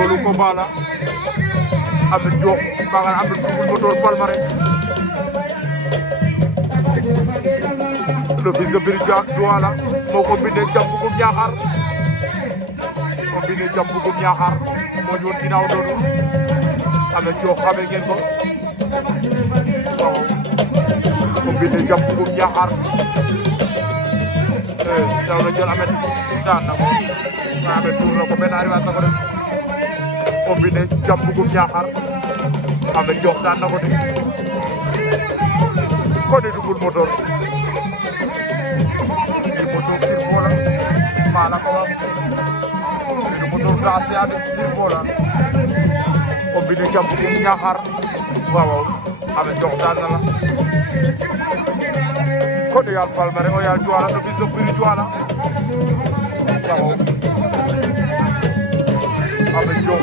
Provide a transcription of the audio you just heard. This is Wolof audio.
loolu combat la Ameth Diop Bakar Ameth Double Moteur Palmarin le fils de Birja Douala moo ko bindee Diam Bougoum Niakhar moo bindee Diam Bougoum Niakhar moo ñëwoon ginnaaw noonu Ameth Diop xamee ngeen ko waaw moo bindee Diam Bougoum Niakhar daw la jël Ameth daan na ko Ameth tuur na ko benn arrivage sa ko def moo bindee Diam Bougoum Niakhar Ameth Diop daan na ko de ko di Double Moteur Mala ko Moteur glacé ak sirbola Mbine Diam Bougoum Niakhar waaw Ameth Diop daan na la ko de yal Palmarin o yal Douala no fils de Biri Douala waaw Ameth Diop